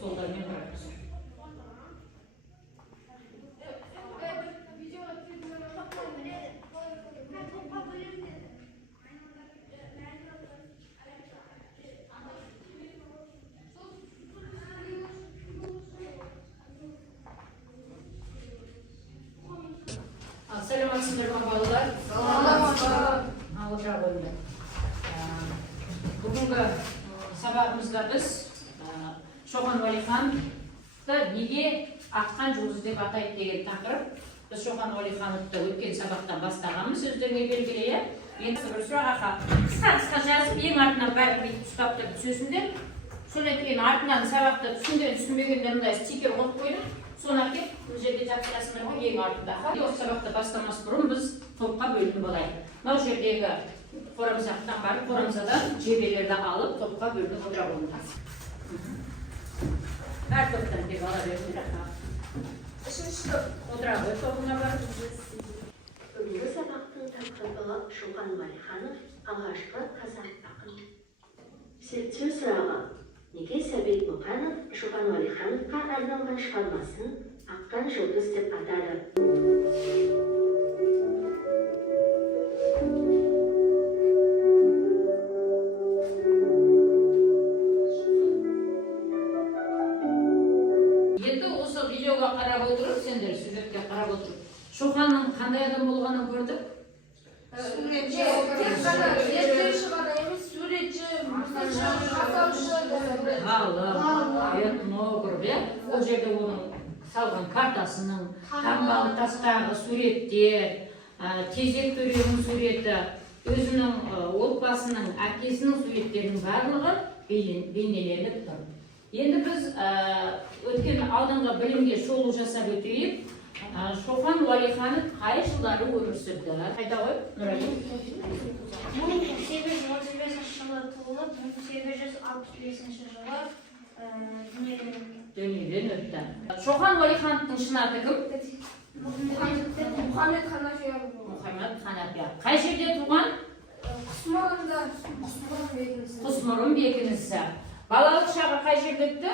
Қолдармен барамыз. Саламатсыздар ма балалар? Отыра қойыңдар. Бүгінгі сабағымызда біз Шоқан Уәлихановты неге аққан жұлдыз деп атайды деген тақырып. Біз Шоқан Уәлихановты өткен сабақтан бастағанбыз, өздеріңе белгілі. Енді бір сұраққа қысқа жазып, ең артынан бәрін ұстап тұрып түсесіңдер. Содан кейін артынан сабақты түсінбегендер мындай стикер қойып қойдым. Соны әкеп, бұл жерде жапсырасыңдар ғой ең артында. Осы сабақты бастамас бұрын біз топқа бөлініп алайық. Мынау жердегі қорамсақтан барып, қорамсадан жебелерді алып, топқа бөлініп отыра қойыңдар. Әр топтан тек ала беріңдер. Үшінші отыра қойып тобына барып. Бүгінгі сабақтың тақырыбы Шоқан Уәлиханов, алғашқы қазақ ақын. Зерттеу сұрағы: неге Сәбит Мұқанов Шоқан Уәлихановқа арналған шығармасын аққан жұлдыз деп атады? Енді осы видеоға қарап отырып, сендер сюжетке қарап отырып, Шоқанның қандай адам болғанын көрдік? Суретші, зерттеуші ғана емес, суретші, жасаушы, этнограф, ол жерде оның салған картасының, таңбалы тастағы суреттер, тезек төренің суреті, өзінің отбасының, әкесінің суреттерінің барлығы бейнеленіп тұр. Енді біз өткен алдыңғы білімге шолу жасап өтейік. Шоқан Уәлиханов қай жылдары өмір сүрді? Қайда ғой? 1835 жылы туылып, 1865 жылы дүниеден өтті. Шоқан Уәлихановтың шын аты кім? Мұхаммед Ханафия. Мұхаммед Ханафия. Қай жерде туған? Құсмұрын бекінісі. Балалық шағы қай жерде өтті?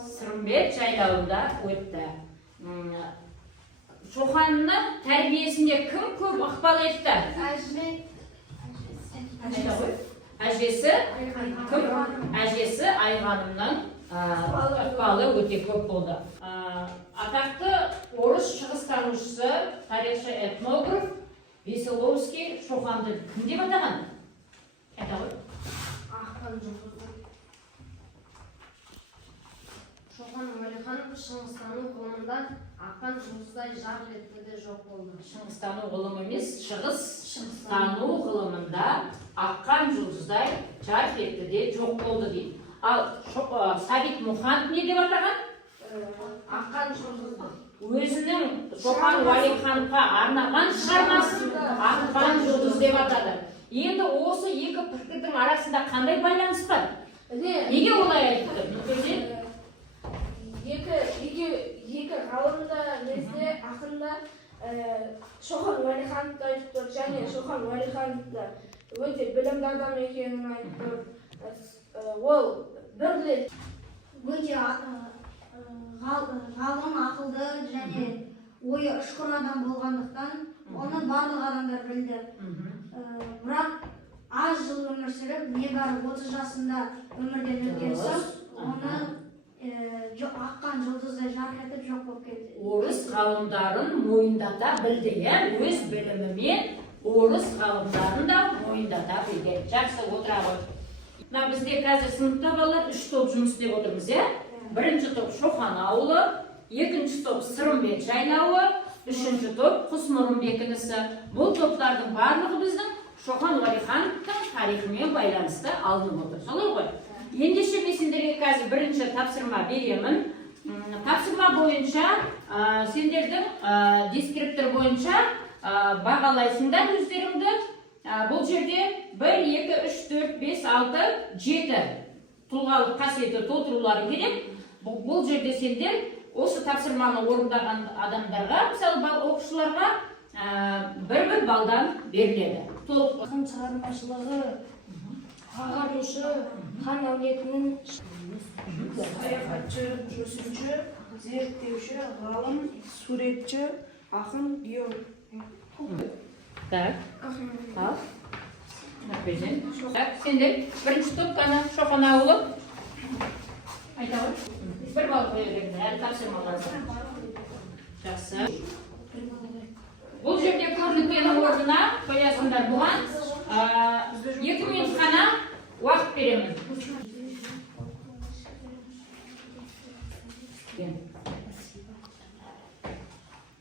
Сырымбет жайлауында өтті. Шоқанның тәрбиесінде кім көп ықпал етті? Әжесі кім? Әжесі Айғанымның ықпалы өте көп болды. Атақты орыс шығыстанушысы, тарихшы этнограф Веселовский Шоқанды кім деп атаған? Аққан жұлдыз. Шоқан Уәлиханов шыңғыстану ғылымында аққан жұлдыздай жарқ етті де жоқ болды. Шыңғыстану ғылымы емес, шығыстану ғылымында аққан жұлдыздай жарқ етті де жоқ болды дейді. Ал Сәбит Мұқанов не деп атаған? Аққан жұлдызды. Өзінің Шоқан Уәлихановқа арнаған шығармасын аққан жұлдыз деп атады. Енді осы екі пікірдің арасында қандай байланыс бар? Неге олай айтты? Екі ғалымда лезде ақында Шоқан Уәлихановты айтып тұр, және Шоқан Уәлихановты өте білімді адам екенін айтып тұр. Ол бірле өте ғалым, ақылды және ойы ұшқыр адам болғандықтан оны барлық адамдар білді. Бірақ аз жыл өмір сүріп, небәрі 30 жасында өмірден өткен соң, оны аққан жұлдыздай жарқ етіп жоқ болып кетті. Орыс ғалымдарын мойындата білді, өз білімімен орыс ғалымдарын да мойындата білді. Жақсы, отыра ғой. Бізде қазір сыныпта балалар 3 топ жұмыс істеп отырмыз. Бірінші топ Шоқан ауылы, екінші топ Сырымбет жайлауы, үшінші топ Құсмұрын бекінісі. Бұл топтардың барлығы біздің Шоқан Уәлихановтың тарихымен байланысты алынып отыр. Солай ғой. Ендеше мен сендерге қазір бірінші тапсырма беремін. Тапсырма бойынша сендердің дескриптор бойынша бағалайсыңдар өздеріңді. Бұл жерде 1, 2, 3, 4, 5, 6, 7 тұлғалық қасиеті толтырулары керек. Бұл жерде сендер осы тапсырманы орындаған адамдарға, мысалы оқушыларға бір балдан беріледі. Ақын шығармашылығы ағартушы, хан әулетінің саяхатшы, мүсінші, зерттеуші, ғалым, суретші, ақын, геолог. Так. Al. Aferin. Sende birinci top kana Şokan Ağulu. Ayda var. Bir bal koyuyorlar. Her tavsiyemalar var. Жақсы. Бұл жерде көрінген орнына қоясыңдар бұған 2 минут қана уақыт беремін.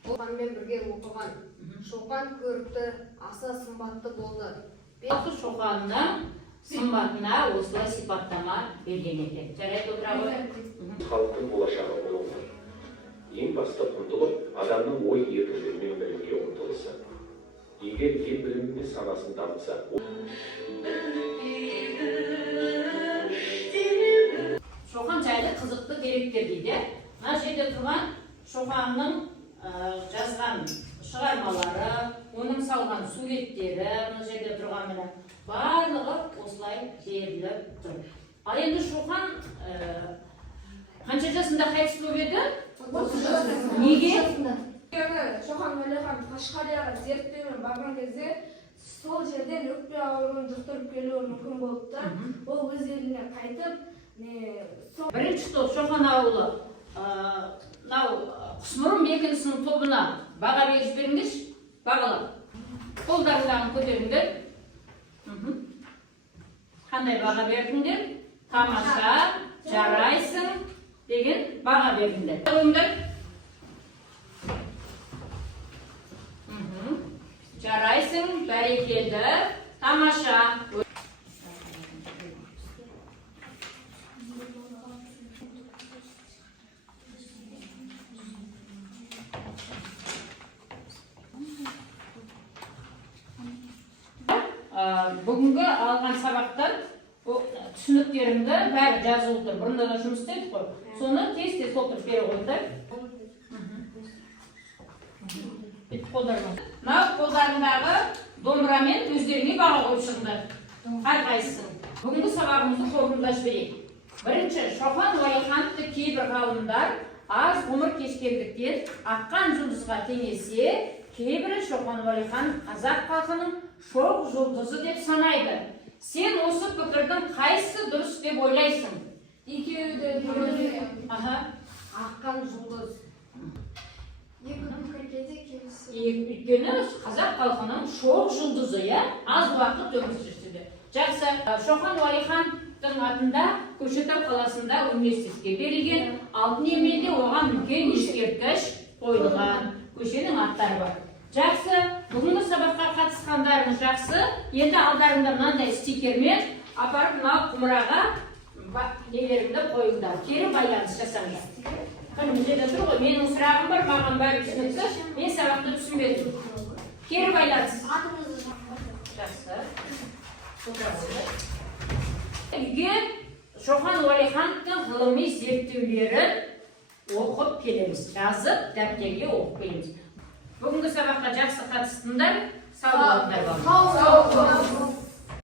Шоқанмен бірге оқыған. Шоқан көрікті, аса сымбатты болды. Осы Шоқанның сымбатына осылай сипаттама берген екен. Жарайды, отыра ғой. Халықтың болашағы болуы. Ең басты құндылық адамның ой еркіндігімен білімге ұмтылысы. Егер ел біліміне санасын дамыса, Шоқан жайлы қызықты деректер дейді. Мына жерде тұрған Шоқанның жазған шығармалары, оның салған суреттері, мына жерде тұрған барлығы осылай жеріліп тұр. Ал енді Шоқан қанша жасында қайтыс болып еді? 30 жасында. Неге? Шоқан Уәлихан Қашқарияға зерттеумен барған кезде сол жерден өкпе ауруын жұқтырып келуі мүмкін болды да, ол өз еліне қайтып, Бірінші топ Шоқан ауылы Құсмұрын бекінісінің тобына баға беріп жіберіңдерші, бағалап. Қолдарыңдағы көтеріңдер. Қандай баға бердіңдер? Тамаша, жарайсың деген баға бердіңдер. Жарайсың, бәрекелді, тамаша. Бүгінгі алған сабақтан түсініктерімді бәрі жазылып тұр. Бұрында да жұмыс істедік қой. Соны тез-тез толтырып бере қойыңдар. Мынау қолдарындағы домбырамен өздеріңе баға қойып шығыңдар. Әрқайсысы. Бүгінгі сабағымызды қорытындылап жіберейік. Бірінші, Шоқан Уәлихановты кейбір ғалымдар аз ғұмыр кешкендіктен аққан жұлдызға теңесе, кейбірі Шоқан Уәлихан қазақ халқының шоқ жұлдызы деп санайды. Сен осы пікірдің қайсысы дұрыс деп ойлайсың? екеуі де дұрыс. Аққан жұлдыз. Өйткені қазақ халқының шоқ жұлдызы, аз уақыт өмір сүрді. Жақсы, Шоқан Уәлихановтың атында Көкшетау қаласында университетке берілген, алтын емелде оған үлкен ескерткіш қойылған. Көшенің аттары бар. Жақсы, бүгінгі сабаққа қатысқандарыңыз жақсы. Енді алдарында мынандай стикермен апарып мынау құмыраға нелеріңді қойыңдар. Кері байланыс жасаңдар. Мына жерде тұр ғой, менің сұрағым бар, маған бәрі түсінікті. Мен сабақты түсінбедім. Кері байланыс. Жақсы. Үйге Шоқан Уәлихановтың ғылыми зерттеулерін оқып келеміз. Жазып, дәптерге оқып келеміз. Бүгінгі сабаққа жақсы қатыстыңдар. Сау болыңдар.